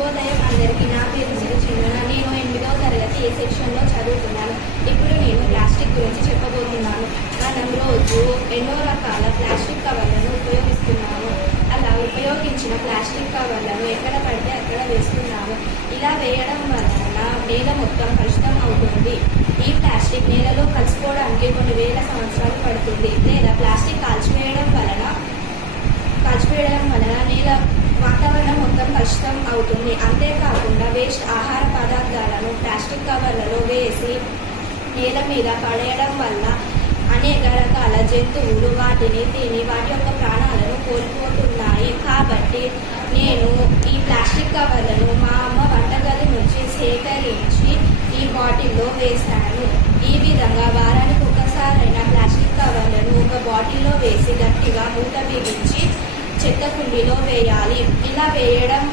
శుభోదయం అందరికీ. నా పేరు సిరిచంద్రన. నేను 8వ తరగతి ఏ సెక్షన్లో చదువుతున్నాను. ఇప్పుడు నేను ప్లాస్టిక్ గురించి చెప్పబోతున్నాను. మనం రోజు ఎన్నో రకాల ప్లాస్టిక్ కవర్లను ఉపయోగిస్తున్నాము. అలా ఉపయోగించిన ప్లాస్టిక్ కవర్లను ఎక్కడ పడితే అక్కడ వేస్తున్నాము. ఇలా వేయడం వలన నేల మొత్తం కలుషితం అవుతుంది. ఈ ప్లాస్టిక్ నేలలో కలిసిపోవడానికి కొన్ని వేల సంవత్సరాలు పడుతుంది. లేదా ప్లాస్టిక్ కాల్చివేయడం వలన నేల వాతావరణం మొత్తం కలుషితం అవుతుంది. అంతేకాకుండా వేస్ట్ ఆహార పదార్థాలను ప్లాస్టిక్ కవర్లలో వేసి నేల మీద పడేయడం వల్ల అనేక రకాల జంతువులు వాటిని తిని వాటి యొక్క ప్రాణాలను కోల్పోతున్నాయి. కాబట్టి నేను ఈ ప్లాస్టిక్ కవర్లను మా అమ్మ వంటగది నుంచి సేకరించి ఈ బాటిల్లో వేశాను. ఈ విధంగా వారానికి ఒకసారైనా ప్లాస్టిక్ కవర్లను ఒక బాటిల్లో వేసి గట్టిగా మూత బిగించి చెత్త కుండీలో వేయాలి. ఇలా వేయడం